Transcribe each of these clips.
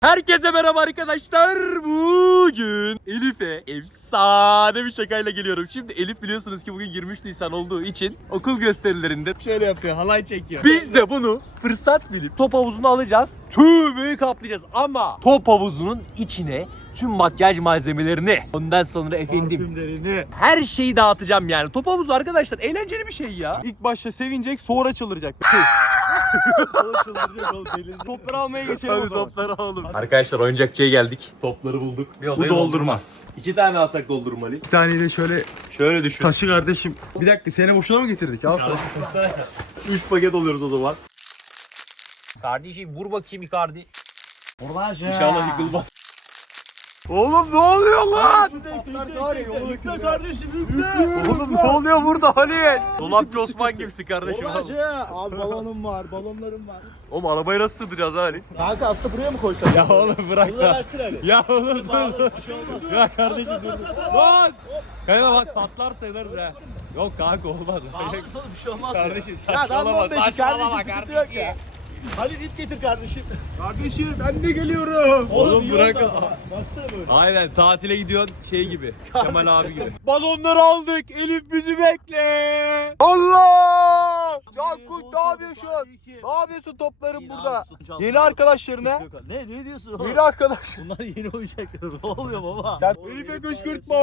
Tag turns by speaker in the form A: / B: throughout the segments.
A: Herkese merhaba arkadaşlar. Bugün Elif'e efsane bir şakayla geliyorum. Şimdi Elif biliyorsunuz ki bugün 23 Nisan olduğu için okul gösterilerinde şöyle yapıyor, halay çekiyor. Biz de bunu fırsat bilip top havuzuna alacağız. Tümünü kaplayacağız ama top havuzunun içine tüm makyaj malzemelerini, ondan sonra efendim
B: Parfümlerini.
A: her şeyi dağıtacağım yani. Top havuzu arkadaşlar eğlenceli bir şey ya.
B: İlk başta sevinecek, sonra çıldıracak. Sonra çıldıracak oğlum, delirdi. Topları almaya geçelim o zaman.
A: Topları alalım. Arkadaşlar oyuncakçıya geldik. Topları bulduk.
B: Bu doldurmaz.
A: 2 tane alsak doldurmalı.
B: Bir taneyi de şöyle
A: Şöyle düşün.
B: taşı kardeşim. Bir dakika, seni boşuna mı getirdik? Al sana.
A: 3 paket alıyoruz o zaman. Kardeşim vur bakayım Icardi. İnşallah yıkılmaz. Oğlum ne oluyor lan?
B: Yükle kardeşim, yükle.
A: Oğlum ne oluyor burada Halil? Dolapçı Osman gibisin kardeşim.
B: Abi balonum var, balonlarım var.
A: Oğlum arabayı nasıl sığdıracağız Halil?
B: Kanka aslında buraya mı koysak?
A: Ya oğlum bırak
B: Bunu da
A: lan.
B: versin Ali.
A: Ya oğlum dur.
B: Bir şey olmaz.
A: Ya kardeşim dur. Lan! Kanka bak patlarsa ederiz ha. Yok kanka olmaz.
B: Bağlırsanız bir şey olmaz.
A: Kardeşim
B: Ya
A: saçmalama
B: damla kardeşim,
A: saçmalama
B: sıkıntı yok ya. Hadi ip getir kardeşim. Kardeşim ben de geliyorum.
A: Oğlum
B: iyi
A: bırak.
B: oldu ama. Baksana böyle.
A: Aynen tatile gidiyorsun şey gibi. Kemal abi gibi. Balonları aldık. Elif bizi bekle.
B: Allah! Cankut ne yapıyorsun? Ne yapıyorsun toplarım burada? Yeni arkadaşlarına.
C: Ne diyorsun oğlum?
B: Yeni arkadaş.
C: Bunlar yeni oyuncaklar. Ne oluyor baba?
B: Sen Elif'e kışkırtma.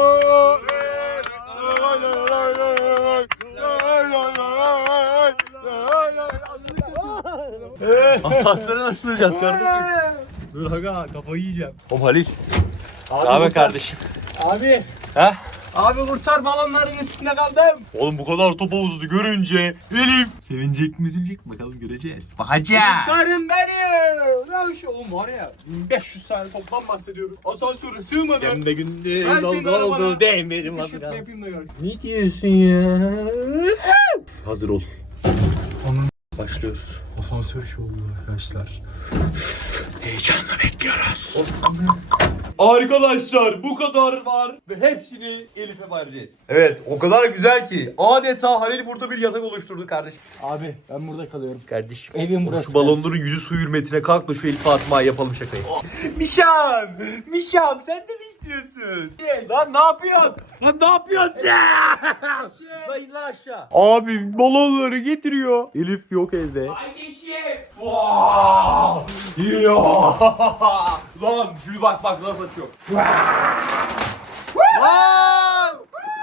A: Asansöre nasıl sığacağız kardeşim? Dur aga kafayı yiyeceğim. Oğlum Halil. Abi kardeşim.
B: Abi.
A: He?
B: Abi kurtar, balonların üstünde kaldım.
A: Oğlum bu kadar top havuzunu görünce Elif sevinecek mi üzülecek mi bakalım göreceğiz. Bakacağız.
B: Kurtarın beni. Lan şu oğlum var ya, 1500 tane toplam bahsediyorum. Asansöre sığmadı.
C: Hem de günde
B: Ben senin arabana
C: benim
B: Kışkırtma yapayım da gör.
C: Ne diyorsun ya?
A: Hazır ol. Başlıyoruz.
B: Asansör şovu arkadaşlar.
A: Heyecanla bekliyoruz. Arkadaşlar bu kadar var ve hepsini Elif'e vereceğiz. Evet o kadar güzel ki adeta Halil burada bir yatak oluşturdu kardeşim.
B: Abi ben burada kalıyorum.
A: Kardeşim.
B: Evim burası.
A: Şu balonların yüzü su hürmetine kalk da şu Elif Fatıma'ya yapalım şakayı. Mişam sen de mi istiyorsun? Lan ne yapıyorsun? Lan ne yapıyorsun sen? Lan in lan aşağı.
B: Abi balonları getiriyor. Elif yok evde.
A: Kardeşim. Wow. Lan şunu bak nasıl atıyor.
B: Lan!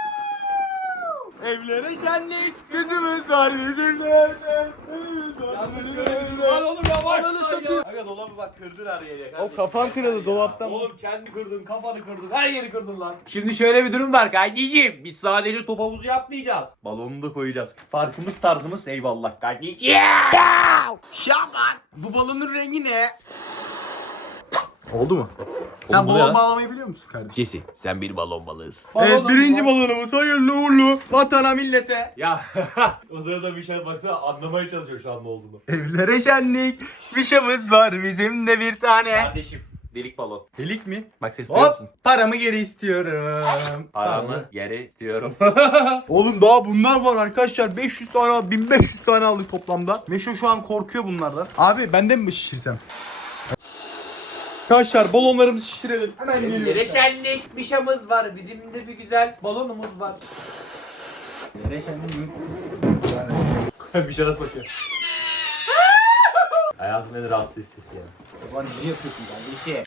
B: Evlere şenlik, gözümüz var bizim de. Evimiz var, bizim de.
A: Lan oğlum yavaş
B: Ananı
A: lan
B: satayım.
A: ya. Aga dolabı bak kırdın her yeri.
B: O kafam kırıldı dolaptan.
A: Oğlum kendi kırdın, kafanı kırdın, her yeri kırdın lan. Şimdi şöyle bir durum var kardeşim. Biz sadece top havuzu yapmayacağız. Balonu da koyacağız. Farkımız tarzımız eyvallah kardeşim.
B: Şaban, bu balonun rengi ne?
A: Oldu mu?
B: Sen
A: Oğlum bu ne
B: balon
A: lan?
B: bağlamayı biliyor musun kardeşim?
A: Kesin sen bir balon balığısın.
B: Evet, birinci balonumuz hayırlı uğurlu vatana millete.
A: Ya o sırada bir şey baksana anlamaya çalışıyor şu an ne olduğunu.
B: Evlere şenlik, vişamız var bizim de bir tane.
A: Kardeşim delik balon.
B: Delik mi?
A: Bak ses duyuyor musun?
B: Hop, paramı geri istiyorum.
A: Paramı yere istiyorum.
B: Oğlum daha bunlar var arkadaşlar. 500 tane, 1500 tane aldık toplamda. Meşo şu an korkuyor bunlardan. Abi benden mi şişirsem? Arkadaşlar balonlarımızı şişirelim. Hemen geliyorum.
A: Yere şenlik mişamız var. Bizim de bir güzel balonumuz var. Yere şenlik. Bir şey nasıl bakıyor? Hayatımda en rahatsız sesi ya.
C: O zaman ne yapıyorsun kardeşim?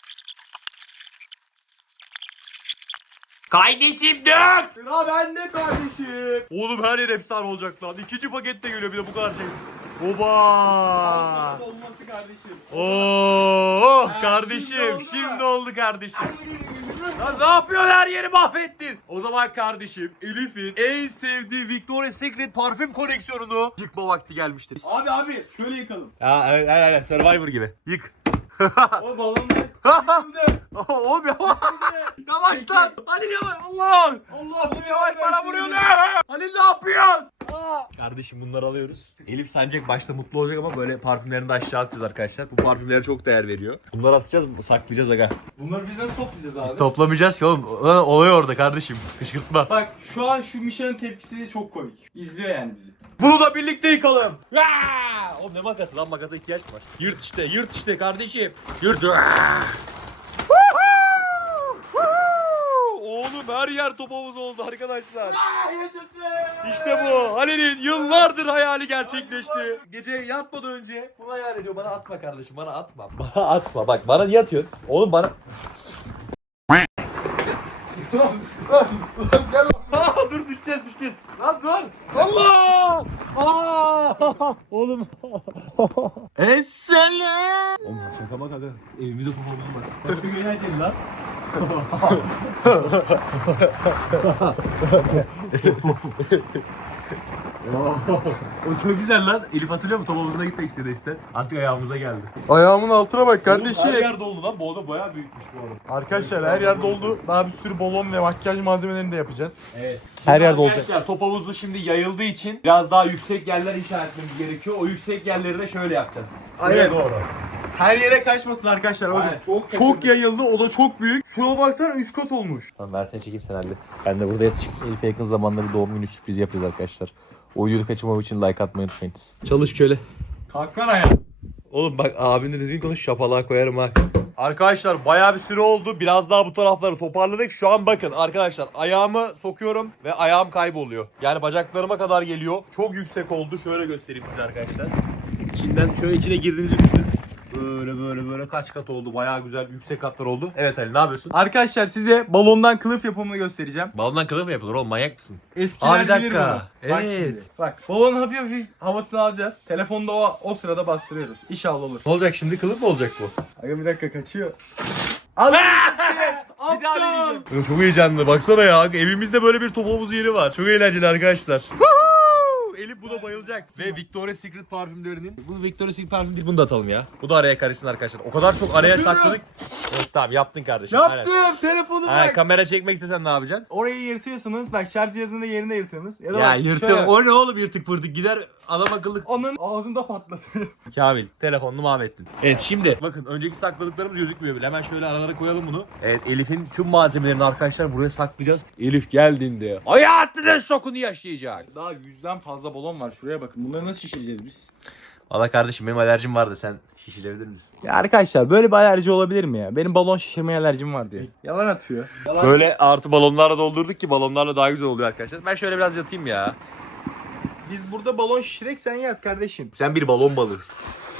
A: Kardeşim dök!
B: Sıra bende kardeşim.
A: Oğlum her yer efsane olacak lan. İkinci paket de geliyor bir de bu kadar şey. Oba!
B: Olması kardeşim.
A: Oo
B: Ha,
A: kardeşim
B: şimdi
A: şimdi
B: oldu.
A: oldu kardeşim. Lan ne yapıyorsun her yeri mahvettin. O zaman kardeşim Elif'in en sevdiği Victoria's Secret parfüm koleksiyonunu yıkma vakti gelmiştir.
B: Abi şöyle yıkalım.
A: Ya aynen Survivor gibi. Yık.
B: O balonlar
A: Oğlum yavaş lan. Halil yavaş. Allah.
B: Allah
A: Oğlum yavaş bana vuruyor ne? Halil ne yapıyorsun? Kardeşim bunları alıyoruz. Elif sancak başta mutlu olacak ama böyle parfümlerini de aşağı atacağız arkadaşlar. Bu parfümlere çok değer veriyor. Bunları atacağız, saklayacağız aga.
B: Bunları biz nasıl toplayacağız abi?
A: Biz toplamayacağız ki oğlum. Olay orada kardeşim. Kışkırtma.
B: Bak şu an şu Mişa'nın tepkisi de çok komik. İzliyor yani bizi.
A: Bunu da birlikte yıkalım. Oğlum ne makası lan, makasa ihtiyaç mı var? Yırt işte kardeşim. Yırt. Oğlum her yer top havuzu oldu arkadaşlar.
B: Yaşasın.
A: İşte bu. Halil'in yıllardır hayali gerçekleşti. Gece yatmadan önce bunu hayal ediyor. Bana atma kardeşim, bana atma. Bana atma bak, bana niye atıyorsun? Oğlum bana...
B: Gel
A: Dur düşeceğiz. Lan dur. Allah! Oğlum.
B: Esselam.
A: Oğlum şaka bak aga. Evimize top havuzu bak. Çok eğlenceli lan. O çok güzel lan. Elif hatırlıyor musun? Top havuzuna gitmek istedi işte. Artık ayağımıza geldi.
B: Ayağımın altına bak
A: Oğlum,
B: kardeşim.
A: her yer doldu lan. Bu oda bayağı büyükmüş bu arada.
B: Arkadaşlar her yer doldu. Daha bir sürü balon ve makyaj malzemelerini de yapacağız.
A: Evet.
B: Her yerde olacak.
A: Arkadaşlar top havuzu şimdi yayıldığı için biraz daha yüksek yerler inşa etmemiz gerekiyor. O yüksek yerleri de şöyle yapacağız. Şuraya
B: Aynen.
A: doğru.
B: Her yere kaçmasın arkadaşlar. Bakın.
A: Aynen, çok
B: Çok yayıldı. O da çok büyük. Şuna baksana 3 kat olmuş.
A: Tamam ben seni çekeyim, sen hallet. Ben de burada yatayım. Elif'e yakın zamanda bir doğum günü sürprizi yapacağız arkadaşlar. O videoyu kaçırmamak için like atmayı unutmayınız. Çalış köle.
B: Kalk lan ayağa.
A: Oğlum bak abinle düzgün konuş, şapalığa koyarım ha. Arkadaşlar bayağı bir süre oldu. Biraz daha bu tarafları toparladık. Şu an bakın arkadaşlar ayağımı sokuyorum ve ayağım kayboluyor. Yani bacaklarıma kadar geliyor. Çok yüksek oldu. Şöyle göstereyim size arkadaşlar. İçinden şöyle içine girdiğinizi düşünün. Böyle kaç kat oldu. Bayağı güzel yüksek katlar oldu. Evet Ali, ne yapıyorsun?
B: Arkadaşlar size balondan kılıf yapımını göstereceğim.
A: Balondan kılıf mı yapılır oğlum, manyak mısın?
B: Eskiler
A: Aa, bir dakika.
B: bilir bunu. Bak
A: Evet.
B: şimdi. Bak balonun hafif hafif havasını alacağız. Telefonda o sırada bastırıyoruz. İnşallah olur.
A: Ne olacak şimdi, kılıf mı olacak bu?
B: Aga bir dakika kaçıyor. Al. Bir daha deneyeceğim.
A: Çok heyecanlı, baksana ya. Evimizde böyle bir top havuzu yeri var. Çok eğlenceli arkadaşlar. Elif buna bayılacak. Ve Victoria's Secret parfümlerinin. Bu Victoria's Secret parfüm değil, bunu da atalım ya. Bu da araya karışsın arkadaşlar. O kadar çok araya sakladık. Evet tamam, yaptın kardeşim.
B: Yaptım. Telefonu
A: Aynen.
B: bak.
A: Kamera çekmek istesen ne yapacaksın?
B: Orayı yırtıyorsunuz. Bak şarj cihazını da yerine yırtıyorsunuz. Ya da
A: Ya
B: bak,
A: yırtım.
B: şöyle.
A: O ne oğlum, yırtık pırtık gider adam akıllı.
B: Onun ağzında patlatıyor.
A: Kamil telefonunu mahvettin. Evet şimdi bakın önceki sakladıklarımız gözükmüyor bile. Hemen şöyle aralara koyalım bunu. Evet Elif'in tüm malzemelerini arkadaşlar buraya saklayacağız. Elif geldiğinde hayatının şokunu yaşayacak.
B: Daha 100'den fazla balon var. Şuraya bakın. Bunları nasıl şişireceğiz biz?
A: Valla kardeşim benim alerjim vardı, sen şişirebilir misin?
B: Ya arkadaşlar böyle bir alerji olabilir mi ya? Benim balon şişirmeye alerjim var diyor. Yalan atıyor. Yalan.
A: Böyle artı balonlarla doldurduk ki balonlarla daha güzel oluyor arkadaşlar. Ben şöyle biraz yatayım ya.
B: Biz burada balon şişirek sen yat kardeşim.
A: Sen bir balon balığısın.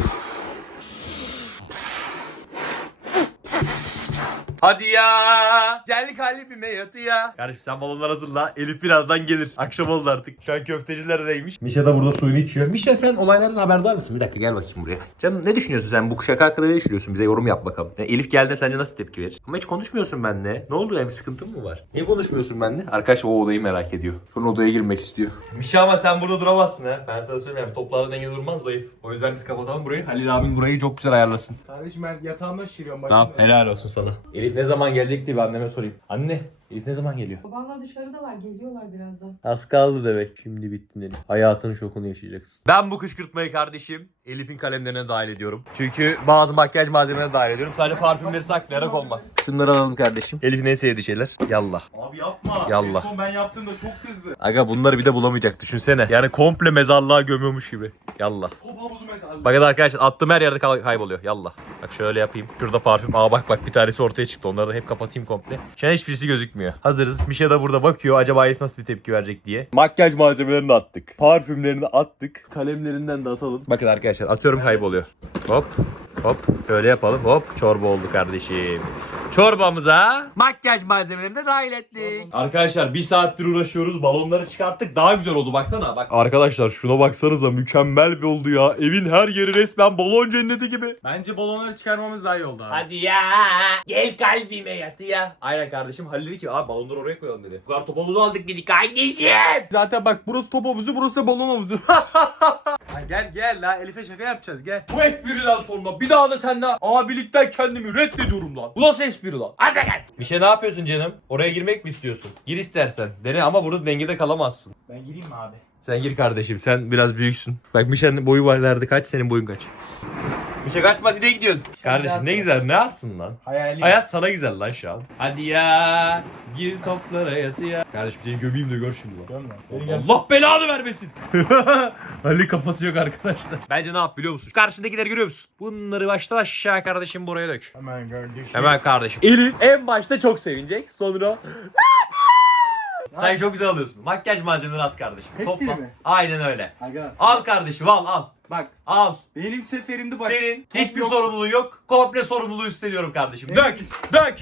A: Hadi ya. Gel kalbime yatı ya. Kardeşim sen balonlar hazırla. Elif birazdan gelir. Akşam oldu artık. Şu an köftecilerdeymiş. Mişa da burada suyunu içiyor. Mişa sen olaylardan haberdar mısın? Bir dakika gel bakayım buraya. Canım ne düşünüyorsun sen? Bu şaka hakkında ne düşünüyorsun? Bize yorum yap bakalım. Ya Elif geldiğinde sence nasıl tepki verir? Ama hiç konuşmuyorsun benimle. Ne oldu ya? Bir sıkıntın mı var? Niye konuşmuyorsun benimle? Arkadaş o odayı merak ediyor. Sonra odaya girmek istiyor. Mişa ama sen burada duramazsın ha. Ben sana söyleyeyim. Toplardan denge durmaz, zayıf. O yüzden biz kapatalım burayı. Halil abin burayı çok güzel ayarlasın.
B: Kardeşim ben yatağımda şişiriyorum.
A: Tamam, helal olsun sana. Elif ne zaman gelecek diye bir anneme sorayım. Anne, Elif ne zaman geliyor?
D: Babanla dışarıdalar, geliyorlar birazdan.
A: Az kaldı demek. Şimdi bittin Elif. Hayatının şokunu yaşayacaksın. Ben bu kışkırtmayı kardeşim Elif'in kalemlerine dahil ediyorum. Çünkü bazı makyaj malzemelerine dahil ediyorum. Sadece parfümleri saklayarak olmaz. Şunları alalım kardeşim. Elif'in en sevdiği şeyler. Yallah.
B: Abi yapma.
A: Yallah.
B: En son ben yaptığımda çok kızdı.
A: Aga bunları bir de bulamayacak, düşünsene. Yani komple mezarlığa gömüyormuş gibi. Yallah.
B: Top havuzu mesela.
A: Bakın arkadaşlar attığım her yerde kayboluyor. Yallah. Bak şöyle yapayım. Şurada parfüm. Aa bak bir tanesi ortaya çıktı. Onları da hep kapatayım komple. Şu an hiçbirisi gözükmüyor. Hazırız. Mişa da burada bakıyor. Acaba Elif nasıl bir tepki verecek diye. Makyaj malzemelerini attık. Parfümlerini attık. Kalemlerinden de atalım. Bakın arkadaşlar atıyorum, kayboluyor. Hop. Hop. Şöyle yapalım. Hop. Çorba oldu kardeşim. Çorbamıza makyaj malzemelerini de dahil ettik. Arkadaşlar bir saattir uğraşıyoruz. Balonları çıkarttık. Daha güzel oldu baksana. Bak. Arkadaşlar şuna baksanıza, mükemmel bir oldu ya. Evin her yeri resmen balon cenneti gibi.
B: Bence balonları çıkarmamız daha iyi oldu abi.
A: Hadi ya. Gel kalbime yatı ya. Aynen kardeşim. Halil dedi ki abi balonları oraya koyalım dedi. Bu kadar top havuzu aldık dedik kardeşim.
B: Zaten bak burası top havuzu, burası da balon havuzu. Ha, gel la Elif'e şaka yapacağız gel.
A: Bu espriden sonra bir daha da seninle abilikten kendimi reddediyorum lan. Bu nasıl espri espri lan. Hadi gel. Bir şey ne yapıyorsun canım? Oraya girmek mi istiyorsun? Gir istersen. Dene ama burada dengede kalamazsın.
B: Ben gireyim mi abi?
A: Sen gir kardeşim. Sen biraz büyüksün. Bak Mişe'nin boyu var nerede? Kaç? Senin boyun kaç? Mişe kaçma, nereye gidiyorsun? Kardeşim ne güzel. Ne yazsın lan?
B: Hayalim.
A: Hayat sana güzel lan şu an. Hadi ya. Gir toplara yatı ya. Kardeşim seni gömeyim de gör şimdi lan. Allah belanı vermesin. Ali kafası yok arkadaşlar. Bence ne yap biliyor musun? Karşındakileri görüyor musun? Bunları baştan aşağı kardeşim buraya dök.
B: Hemen kardeşim.
A: Hemen kardeşim. Elif en başta çok sevinecek. Sonra sen çok güzel alıyorsun. Makyaj malzemeleri at kardeşim.
B: Hepsini
A: Topla.
B: mi?
A: Aynen öyle.
B: Aga.
A: Al kardeşim al.
B: Bak.
A: Al.
B: Benim seferimde bak.
A: Senin
B: top
A: hiçbir
B: yok.
A: sorumluluğu yok. Komple sorumluluğu üstleniyorum kardeşim.
B: Evet.
A: Dök.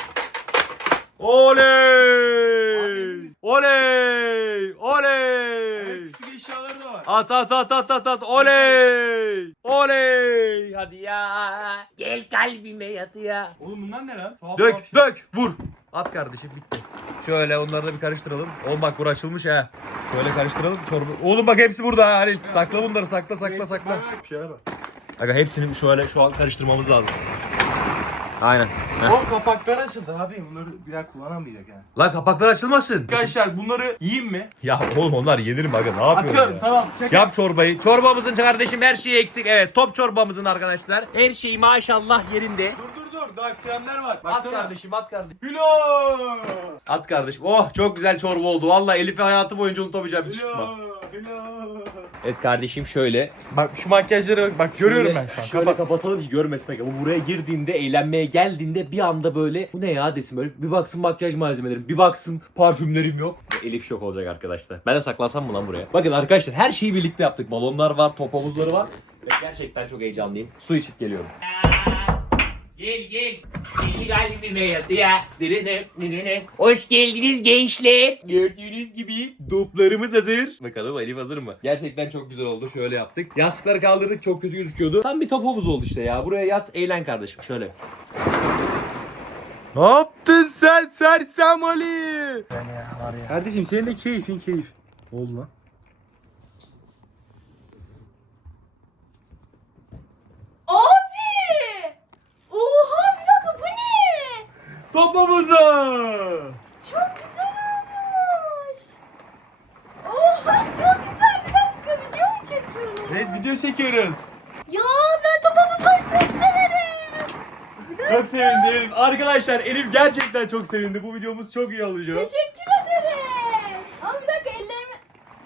A: Oley!
B: Abi,
A: Oley! Oley!
B: Evet, küçük eşyaları da var.
A: At. Oley! Oley! Hadi ya. Gel kalbime yat ya.
B: Oğlum bunlar ne lan? Tuhaf
A: Dök,
B: tuhaf şey.
A: dök, vur. At kardeşim bitti. Şöyle onları da bir karıştıralım. Oğlum bak bura açılmış ha. Şöyle karıştıralım çorba. Oğlum bak hepsi burada ha Halil. Sakla bunları sakla.
B: Bak, bak, bir şeyler var.
A: Aga hepsini şöyle şu an karıştırmamız lazım. Aynen.
B: O kapaklar açıldı abi. Bunları bir daha kullanamayacak yani.
A: Lan kapaklar açılmasın.
B: Arkadaşlar bunları yiyeyim mi?
A: Ya oğlum onlar yenir mi aga? Ne yapıyorsun
B: Atıyorum
A: ya?
B: tamam. Şaka.
A: Yap çorbayı. Çorbamızın kardeşim her şeyi eksik. Evet top çorbamızın arkadaşlar. Her şey maşallah yerinde.
B: Dur. Daha kremler var.
A: At
B: Baksana.
A: kardeşim at kardeşim.
B: Hülo.
A: At kardeşim. Oh çok güzel çorba oldu. Vallahi Elif'i hayatı boyunca unutamayacağım bir çıkma.
B: Hülo.
A: Evet kardeşim şöyle.
B: Bak şu makyajları bak görüyorum ben şu an.
A: Şöyle
B: Kapat.
A: kapatalım ki görmesin. Aga. Bu buraya girdiğinde, eğlenmeye geldiğinde bir anda böyle bu ne ya desin böyle. Bir baksın makyaj malzemelerim, bir baksın parfümlerim yok. Elif şok olacak arkadaşlar. Ben de saklansam mı lan buraya? Bakın arkadaşlar her şeyi birlikte yaptık. Balonlar var, top havuzları var. Ve gerçekten çok heyecanlıyım. Su içip geliyorum. Gel. Gel kalbime yatı ya. Hoş geldiniz gençler. Gördüğünüz gibi doplarımız hazır. Bakalım Elif hazır mı? Gerçekten çok güzel oldu. Şöyle yaptık. Yastıkları kaldırdık. Çok kötü gözüküyordu. Tam bir top havuzu oldu işte ya. Buraya yat eğlen kardeşim. Şöyle.
B: Ne yaptın sen Sersem Ali? Ben ya var ya. Kardeşim senin de keyfin keyif. Oldu lan.
E: Abi! Oha bir dakika bu ne?
A: Top havuzu.
E: Çok güzel olmuş. Oha çok güzel bir dakika video mu çekiyorsun?
B: Evet video çekiyoruz.
E: Ya ben top havuzları çok severim.
A: Çok sevindi Elif. Arkadaşlar Elif gerçekten çok sevindi. Bu videomuz çok iyi olacak.
E: Teşekkür ederim. Ama bir dakika ellerimi...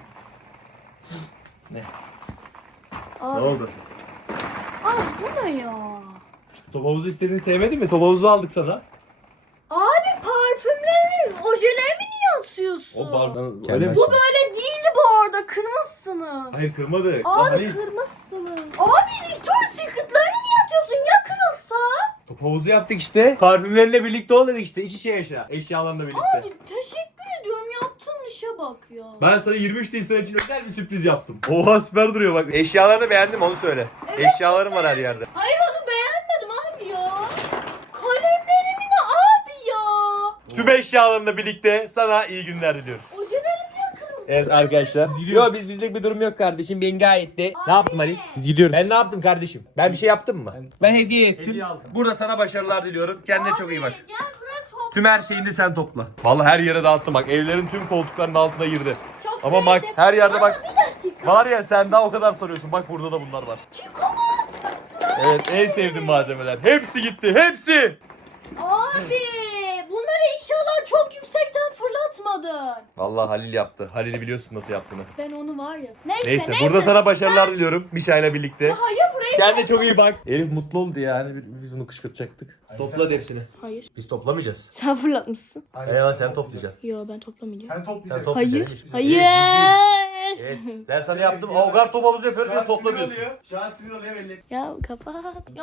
A: Ne?
E: Abi,
A: Ne oldu?
E: abi bu ne ya?
A: Top havuzu istediğini sevmedin mi? Top havuzu aldık sana.
E: Abi parfümlerin, ojelerimi niye atıyorsun?
A: Öyle mi?
E: Bu böyle değildi bu arada kırmızısınız.
A: Hayır kırmadı.
E: Abi kırmızısınız. Abi Victoria's Secret'larını niye atıyorsun ya kırılsa?
A: Top havuzu yaptık işte. Parfümlerinle birlikte ol dedik işte. İç içe yaşa. Eşyalarla birlikte.
E: Abi teşekkür ediyorum yaptığın işe bak ya.
A: Ben sana 23 Nisan için özel bir sürpriz yaptım. Oha süper duruyor bak. Eşyalarını beğendim onu söyle.
E: Evet,
A: Eşyalarım var her yerde.
E: Hayır onu beğenmedim abi ya. Kalemlerimi ne abi ya?
A: Tüm eşyalarınla birlikte sana iyi günler diliyoruz.
E: Ojelerim niye kırıldı?
A: Evet arkadaşlar. Yok bizlik bir durum yok kardeşim. Ben gayet de. Ne yaptım Ali?
B: Biz gidiyoruz.
A: Ben ne yaptım kardeşim? Ben bir şey yaptım mı? Ben hediye ettim.
B: Hediye aldım.
A: Burada sana başarılar diliyorum. Kendine çok iyi bak.
E: Gel bırak top.
A: Tüm her şeyini sen topla. Vallahi her yere dağıttım bak. Evlerin tüm koltuklarının altına girdi.
E: Çok
A: Ama bak
E: sevdim.
A: her yerde
E: Ama
A: bak.
E: bir dakika.
A: Var ya sen daha o kadar soruyorsun. Bak burada da bunlar var.
E: Çikolata.
A: Evet en sevdiğim malzemeler. Hepsi gitti. Hepsi.
E: Abi bunları inşallah çok yüksekten fırlatmadın.
A: Vallahi Halil yaptı. Halil'i biliyorsun nasıl yaptığını.
E: Ben onu var ya. Neyse
A: Neyse burada sana başarılar diliyorum. Mişa'yla birlikte.
E: Hayır burayı
A: Kendine çok iyi bak. Elif mutlu oldu yani. Biz onu kışkırtacaktık. Topla hepsini.
E: Hayır.
A: Biz toplamayacağız.
E: Sen fırlatmışsın.
A: Eyvallah sen toplayacaksın.
E: Yo ben toplamayacağım.
B: Sen
A: Sen
B: toplayacaksın.
A: toplayacaksın.
E: Hayır.
A: Evet,
E: Hayır.
A: Evet. Ben sana yaptım. Avgar top havuzu yapıyorum. Ben toplamıyorsun.
B: Şu an sinir oluyor belli.
E: Ya kapat. Ya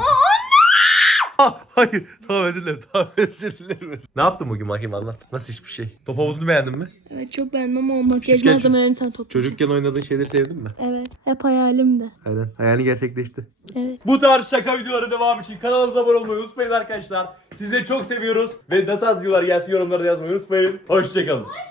A: Hayır. Tamam özür dilerim. Tamam özür dilerim. Ne yaptın bugün bakayım anlat. Nasıl hiçbir şey? Top havuzunu beğendin mi?
E: evet çok beğendim ama makyaj
A: Küçükken-
E: malzemelerini sen topla.
A: Çocukken oynadığın şeyleri sevdin mi?
E: Evet. Hep hayalimdi.
A: Aynen. Hayali gerçekleşti.
E: Evet.
A: Bu tarz şaka videoları devam için kanalımıza abone olmayı unutmayın arkadaşlar. Sizi çok seviyoruz. Ve ne tarz videolar gelsin yorumlarda yazmayı unutmayın. Hoşçakalın.